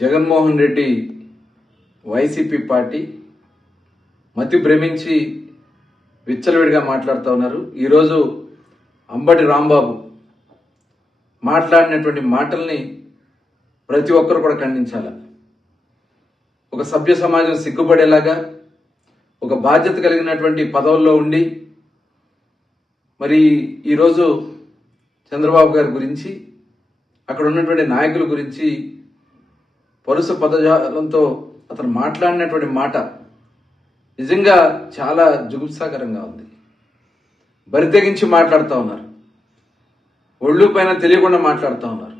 Jaganmohan Reddy YCP party మతి భ్రమించి విచ్చలవిడిగా మాట్లాడుతూ ఉన్నారు. ఈరోజు అంబటి రాంబాబు మాట్లాడినటువంటి మాటల్ని ప్రతి ఒక్కరు కూడా ఖండించాలి. ఒక సభ్య సమాజం సిగ్గుపడేలాగా ఒక బాధ్యత కలిగినటువంటి పదవుల్లో ఉండి మరి ఈరోజు చంద్రబాబు గారి గురించి అక్కడ ఉన్నటువంటి నాయకుల గురించి పరుస పదజాలంతో అతను మాట్లాడినటువంటి మాట నిజంగా చాలా జుగుప్సాకరంగా ఉంది. బరితెగించి మాట్లాడుతూ ఉన్నారు, ఒళ్ళు పైన తెలియకుండా మాట్లాడుతూ ఉన్నారు.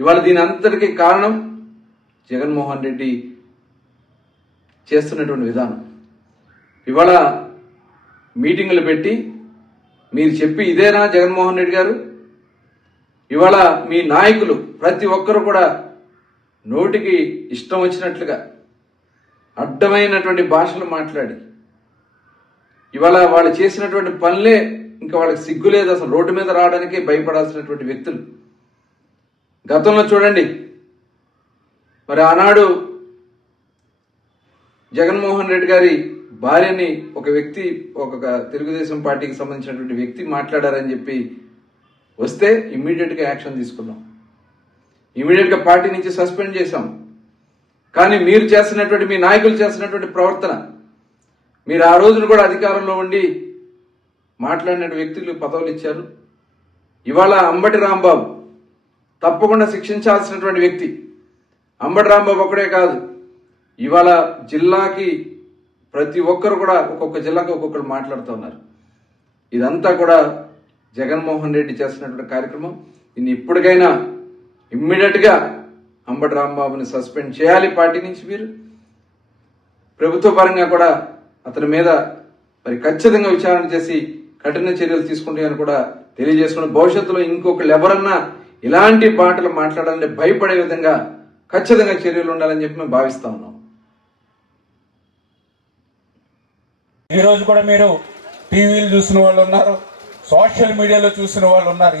ఇవాళ దీని అంతటికీ కారణం జగన్మోహన్ రెడ్డి చేస్తున్నటువంటి విధానం. ఇవాళ మీటింగులు పెట్టి మీరు చెప్పి ఇదేనా జగన్మోహన్ రెడ్డి గారు? ఇవాళ మీ నాయకులు ప్రతి ఒక్కరు కూడా నోటికి ఇష్టం వచ్చినట్లుగా అడ్డమైనటువంటి భాషలు మాట్లాడి ఇవాళ వాళ్ళు చేసినటువంటి పనులే ఇంకా వాళ్ళకి సిగ్గు లేదు, అసలు రోడ్డు మీద రావడానికే భయపడాల్సినటువంటి వ్యక్తులు. గతంలో చూడండి, మరి ఆనాడు జగన్మోహన్ రెడ్డి గారి భార్యని ఒక వ్యక్తి, ఒక తెలుగుదేశం పార్టీకి సంబంధించినటువంటి వ్యక్తి మాట్లాడారని చెప్పి వస్తే ఇమ్మీడియట్గా యాక్షన్ తీసుకున్నాం, ఇమ్మీడియట్గా పార్టీ నుంచి సస్పెండ్ చేశాం. కానీ మీరు చేస్తున్నటువంటి, మీ నాయకులు చేస్తున్నటువంటి ప్రవర్తన, మీరు ఆ రోజున కూడా అధికారంలో ఉండి మాట్లాడిన వ్యక్తులు పదవులు ఇచ్చారు. ఇవాళ అంబటి రాంబాబు తప్పకుండా శిక్షించాల్సినటువంటి వ్యక్తి. అంబటి రాంబాబు ఒక్కడే కాదు, ఇవాళ జిల్లాకి ప్రతి ఒక్కరు కూడా ఒక్కొక్క జిల్లాకి ఒక్కొక్కరు మాట్లాడుతూ ఉన్నారు. ఇదంతా కూడా జగన్మోహన్ రెడ్డి చేస్తున్నటువంటి కార్యక్రమం. దీన్ని ఇప్పటికైనా ఇమ్మీడియట్గా అంబటి రాంబాబుని సస్పెండ్ చేయాలి పార్టీ నుంచి. మీరు ప్రభుత్వ పరంగా కూడా అతని మీద మరి ఖచ్చితంగా విచారణ చేసి కఠిన చర్యలు తీసుకుంటాయని కూడా తెలియజేసుకుని, భవిష్యత్తులో ఇంకొకళ్ళు ఎవరన్నా ఇలాంటి మాటలు మాట్లాడాలంటే భయపడే విధంగా ఖచ్చితంగా చర్యలు ఉండాలని చెప్పి మేము భావిస్తా ఉన్నాం. ఈరోజు కూడా మీరు టీవీలు చూసిన వాళ్ళు ఉన్నారు, సోషల్ మీడియాలో చూసిన వాళ్ళు ఉన్నారు.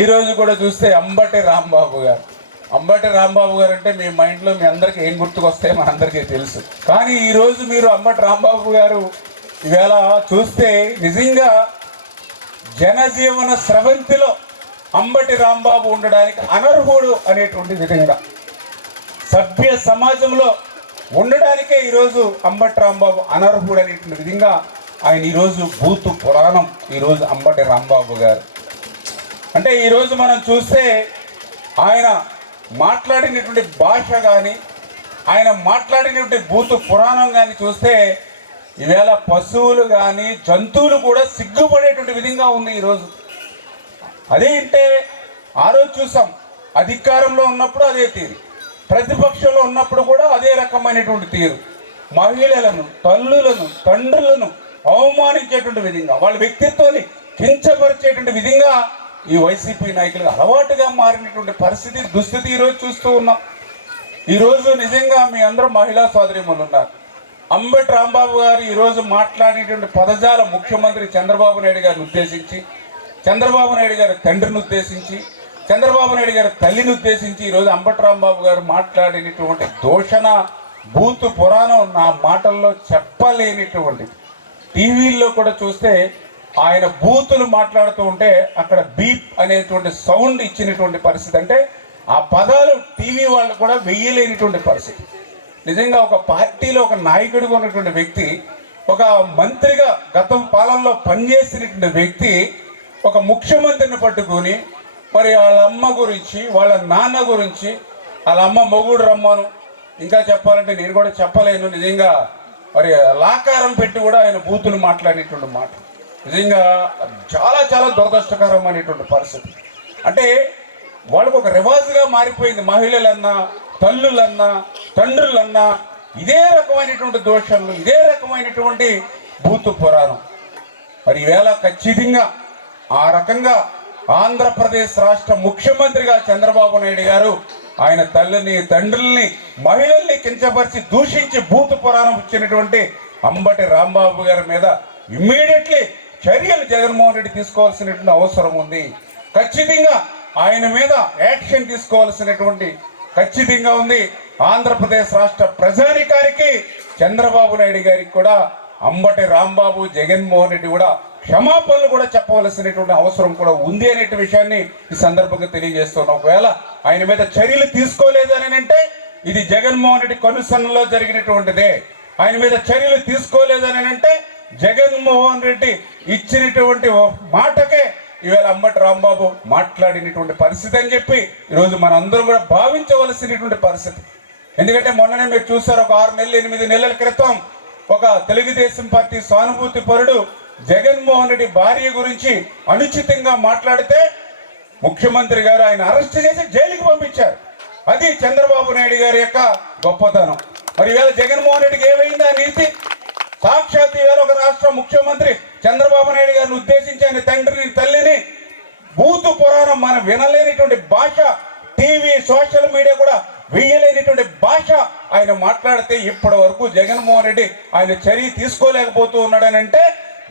ఈరోజు కూడా చూస్తే అంబటి రాంబాబు గారు అంటే మీ మైండ్లో మీ అందరికీ ఏం గుర్తుకొస్తాయో మనందరికీ తెలుసు. కానీ ఈరోజు మీరు అంబటి రాంబాబు గారు ఈవేళ చూస్తే నిజంగా జనజీవన స్రవంతిలో అంబటి రాంబాబు ఉండడానికి అనర్హుడు అనేటువంటి విధంగా, సభ్య సమాజంలో ఉండడానికే ఈరోజు అంబటి రాంబాబు అనర్హుడు అనేటువంటి విధంగా ఆయన ఈరోజు బూతు పురాణం ఈరోజు అంబటి రాంబాబు గారు. అంటే ఈరోజు మనం చూస్తే ఆయన మాట్లాడినటువంటి భాష కానీ, ఆయన మాట్లాడినటువంటి బూతు పురాణం కానీ చూస్తే ఈవేళ పశువులు కానీ జంతువులు కూడా సిగ్గుపడేటువంటి విధంగా ఉంది ఈరోజు. అదేంటే ఆ రోజు చూసాం, అధికారంలో ఉన్నప్పుడు అదే తీరు, ప్రతిపక్షంలో ఉన్నప్పుడు కూడా అదే రకమైనటువంటి తీరు. మహిళలను, తల్లులను, తండ్రులను అవమానించేటువంటి విధంగా, వాళ్ళ వ్యక్తిత్వాన్ని కించపరిచేటువంటి విధంగా ఈ వైసీపీ నాయకులకు అలవాటుగా మారినటువంటి పరిస్థితి, దుస్థితి ఈరోజు చూస్తూ ఉన్నాం. ఈరోజు నిజంగా మీ అందరూ మహిళా సోదరీమణులు ఉన్నారు. అంబటి రాంబాబు గారు ఈరోజు మాట్లాడేటువంటి పదజాల ముఖ్యమంత్రి చంద్రబాబు నాయుడు గారిని ఉద్దేశించి, చంద్రబాబు నాయుడు గారి తండ్రిని ఉద్దేశించి, చంద్రబాబు నాయుడు గారి తల్లిని ఉద్దేశించి ఈరోజు అంబటి రాంబాబు గారు మాట్లాడినటువంటి దూషణ బూతు పురాణం నా మాటల్లో చెప్పలేనిటువంటి. టీవీల్లో కూడా చూస్తే ఆయన బూతులు మాట్లాడుతూ ఉంటే అక్కడ బీప్ అనేటువంటి సౌండ్ ఇచ్చినటువంటి పరిస్థితి. అంటే ఆ పదాలు టీవీ వాళ్ళు కూడా వెయ్యలేనిటువంటి పరిస్థితి. నిజంగా ఒక పార్టీలో ఒక నాయకుడిగా ఉన్నటువంటి వ్యక్తి, ఒక మంత్రిగా గతం పాలనలో పనిచేసినటువంటి వ్యక్తి ఒక ముఖ్యమంత్రిని పట్టుకొని మరి వాళ్ళ అమ్మ గురించి, వాళ్ళ నాన్న గురించి, వాళ్ళ అమ్మ మొగుడు రమ్మను, ఇంకా చెప్పాలంటే నేను కూడా చెప్పలేను, నిజంగా మరి లాకారం పెట్టి కూడా ఆయన బూతులు మాట్లాడేటువంటి మాట నిజంగా చాలా చాలా దురదృష్టకరం అనేటువంటి పరిస్థితి. అంటే వాళ్ళకు ఒక రివాజుగా మారిపోయింది. మహిళలన్నా, తల్లులన్నా, తండ్రులన్నా ఇదే రకమైనటువంటి దోషాలు, ఇదే రకమైనటువంటి బూతు పురాణం. మరి ఈవేళ ఖచ్చితంగా ఆ రకంగా ఆంధ్రప్రదేశ్ రాష్ట్ర ముఖ్యమంత్రిగా చంద్రబాబు నాయుడు గారు ఆయన తల్లిని, తండ్రుల్ని, మహిళల్ని కించపరిచి దూషించి బూతు పురాణం ఇచ్చినటువంటి అంబటి రాంబాబు గారి మీద ఇమ్మీడియట్లీ చర్యలు జగన్మోహన్ రెడ్డి తీసుకోవాల్సినటువంటి అవసరం ఉంది. ఖచ్చితంగా ఆయన మీద యాక్షన్ తీసుకోవాల్సినటువంటి ఖచ్చితంగా ఉంది. ఆంధ్రప్రదేశ్ రాష్ట్ర ప్రజానికానికి చంద్రబాబు నాయుడు గారికి కూడా అంబటి రాంబాబు, జగన్మోహన్ రెడ్డి కూడా క్షమాపణలు కూడా చెప్పవలసినటువంటి అవసరం కూడా ఉంది అనే విషయాన్ని ఈ సందర్భంగా తెలియజేస్తున్నాం. ఒకవేళ ఆయన మీద చర్యలు తీసుకోలేదు అని అంటే ఇది జగన్మోహన్ రెడ్డి కనుసన్నలో జరిగినటువంటిదే. ఆయన మీద చర్యలు తీసుకోలేదని అంటే జగన్మోహన్ రెడ్డి ఇచ్చినటువంటి మాటకే ఈవేళ అంబటి రాంబాబు మాట్లాడినటువంటి పరిస్థితి అని చెప్పి ఈరోజు మనందరం కూడా భావించవలసినటువంటి పరిస్థితి. ఎందుకంటే మొన్ననే మీరు చూసారు, ఒక 6 నెలలు 8 నెలల క్రితం ఒక తెలుగుదేశం పార్టీ సానుభూతి పరుడు జగన్మోహన్ రెడ్డి భార్య గురించి అనుచితంగా మాట్లాడితే ముఖ్యమంత్రి గారు ఆయన అరెస్ట్ చేసి జైలుకి పంపించారు. అది చంద్రబాబు నాయుడు గారి యొక్క గొప్పతనం. మరి ఈవేళ జగన్మోహన్ రెడ్డికి ఏమైంది ఆ నీతి? సాక్షాత్ ఈవేళ ఒక రాష్ట్ర ముఖ్యమంత్రి చంద్రబాబు నాయుడు గారిని ఉద్దేశించి ఆయన తండ్రిని, తల్లిని బూతు పురాణం మనం వినలేనిటువంటి భాష, టీవీ సోషల్ మీడియా కూడా వేయలేనిటువంటి భాష ఆయన మాట్లాడితే ఇప్పటి వరకు జగన్మోహన్ రెడ్డి ఆయన చర్య తీసుకోలేకపోతూ ఉన్నాడని అంటే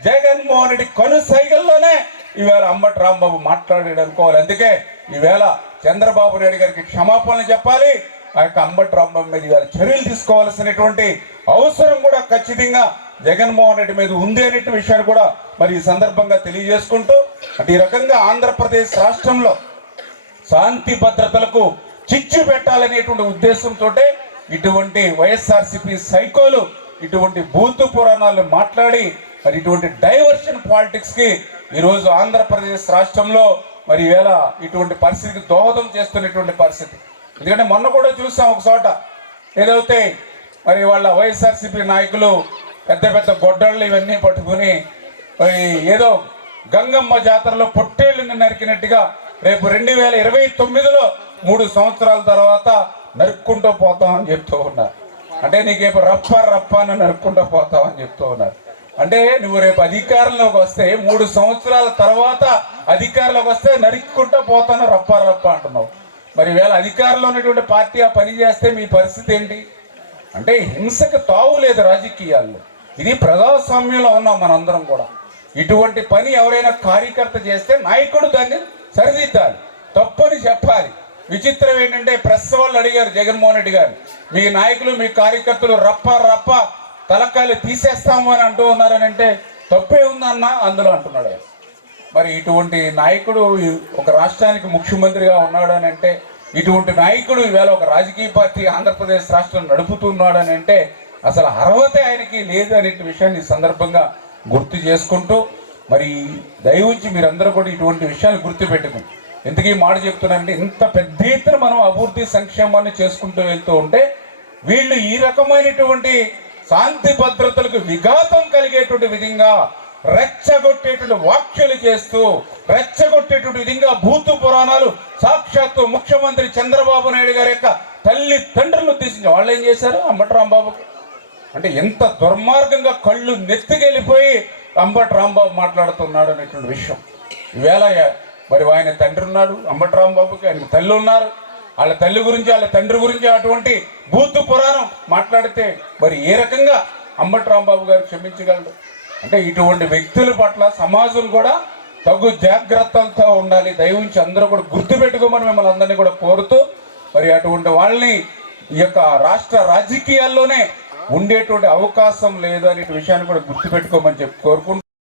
జగన్మోహన్ రెడ్డి కనుసైగల్లోనే ఈవేళ అంబటి రాంబాబు మాట్లాడాడు అనుకోవాలి. అందుకే ఈవేళ చంద్రబాబు నాయుడు గారికి క్షమాపణలు చెప్పాలి. ఆ యొక్క అంబటి రాంబాబు మీద ఈవేళ చర్యలు తీసుకోవాల్సినటువంటి అవసరం కూడా ఖచ్చితంగా జగన్మోహన్ రెడ్డి మీద ఉంది అనే విషయాన్ని కూడా మరి ఈ సందర్భంగా తెలియజేసుకుంటూ, అంటే ఈ రకంగా ఆంధ్రప్రదేశ్ రాష్ట్రంలో శాంతి భద్రతలకు చిచ్చు పెట్టాలనేటువంటి ఉద్దేశంతో ఇటువంటి వైఎస్ఆర్సీపీ సైకోలు ఇటువంటి బూతు పురాణాలు మాట్లాడి మరి ఇటువంటి డైవర్షన్ పాలిటిక్స్ కి ఈరోజు ఆంధ్రప్రదేశ్ రాష్ట్రంలో మరి ఈవేళ ఇటువంటి పరిస్థితికి దోహదం చేస్తున్నటువంటి పరిస్థితి. ఎందుకంటే మొన్న కూడా చూసాం ఒక చోట ఏదైతే మరి వాళ్ళ వైఎస్ఆర్సీపీ నాయకులు పెద్ద పెద్ద గొడ్డళ్ళు ఇవన్నీ పట్టుకుని మరి ఏదో గంగమ్మ జాతరలో పొట్టేళ్ళని నరికినట్టుగా రేపు 2029లో 3 సంవత్సరాల తర్వాత నరుక్కుంటూ పోతామని చెప్తూ ఉన్నారు. అంటే నీకేపు రప్ప అని నరుక్కుంటూ పోతామని చెప్తూ ఉన్నారు. అంటే నువ్వు రేపు అధికారంలోకి వస్తే 3 సంవత్సరాల తర్వాత అధికారంలోకి వస్తే నరుక్కుంటూ పోతాను రప్ప అంటున్నావు. మరి వేళ అధికారంలో ఉన్నటువంటి పార్టీ ఆ పని చేస్తే మీ పరిస్థితి ఏంటి? అంటే హింసకు తావు లేదు రాజకీయాల్లో. ఇది ప్రజాస్వామ్యంలో ఉన్నాం మనందరం కూడా. ఇటువంటి పని ఎవరైనా కార్యకర్త చేస్తే నాయకుడు దాన్ని సరిదిద్దాలి, తప్పని చెప్పాలి. విచిత్రం ఏంటంటే ప్రెస్ వాళ్ళు అడిగారు జగన్మోహన్ రెడ్డి గారు, మీ నాయకులు మీ కార్యకర్తలు రప్ప తలకాయలు తీసేస్తాము అని అంటూ ఉన్నారని అంటే తప్పే ఉందన్న అందులో అంటున్నాడు. మరి ఇటువంటి నాయకుడు ఒక రాష్ట్రానికి ముఖ్యమంత్రిగా ఉన్నాడు అని అంటే, ఇటువంటి నాయకుడు ఈవేళ ఒక రాజకీయ పార్టీ ఆంధ్రప్రదేశ్ రాష్ట్రం నడుపుతున్నాడు అని అంటే అసలు అర్హత ఆయనకి లేదు అనే విషయాన్ని ఈ సందర్భంగా గుర్తు చేసుకుంటూ, మరి దయవుంచి మీరందరూ కూడా ఇటువంటి విషయాలు గుర్తుపెట్టుకుని, ఎందుకు ఈ మాట చెప్తున్నానంటే ఇంత పెద్ద ఎత్తున మనం అభివృద్ధి సంక్షేమాన్ని చేసుకుంటూ వెళ్తూ ఉంటే వీళ్ళు ఈ రకమైనటువంటి శాంతి భద్రతలకు విఘాతం కలిగేటువంటి విధంగా రెచ్చగొట్టేటువంటి వ్యాఖ్యలు చేస్తూ రెచ్చగొట్టేటువంటి విధంగా భూతు పురాణాలు సాక్షాత్తు ముఖ్యమంత్రి చంద్రబాబు నాయుడు గారి యొక్క తల్లి తండ్రులను ఉద్దేశించి వాళ్ళు ఏం చేశారు అంబటి రాంబాబుకి? అంటే ఎంత దుర్మార్గంగా కళ్ళు నెత్తికెళ్ళిపోయి అంబటి రాంబాబు మాట్లాడుతున్నాడు అనేటువంటి విషయం. ఈవేళ మరి ఆయన తండ్రి ఉన్నాడు అంబటి రాంబాబుకి, ఆయనకి తల్లి ఉన్నారు. వాళ్ళ తల్లి గురించి వాళ్ళ తండ్రి గురించి అటువంటి భూతు పురాణం మాట్లాడితే మరి ఏ రకంగా అంబటి రాంబాబు గారు క్షమించగలడు? అంటే ఇటువంటి వ్యక్తుల పట్ల సమాజం కూడా తగు జాగ్రత్తలతో ఉండాలి. దయవుంచి అందరూ కూడా గుర్తుపెట్టుకోమని మిమ్మల్ని అందరినీ కూడా కోరుతూ, మరి అటువంటి వాళ్ళని ఈ యొక్క రాష్ట్ర రాజకీయాల్లోనే ఉండేటువంటి అవకాశం లేదు అనే విషయాన్ని కూడా గుర్తుపెట్టుకోమని చెప్పి కోరుకుంటూ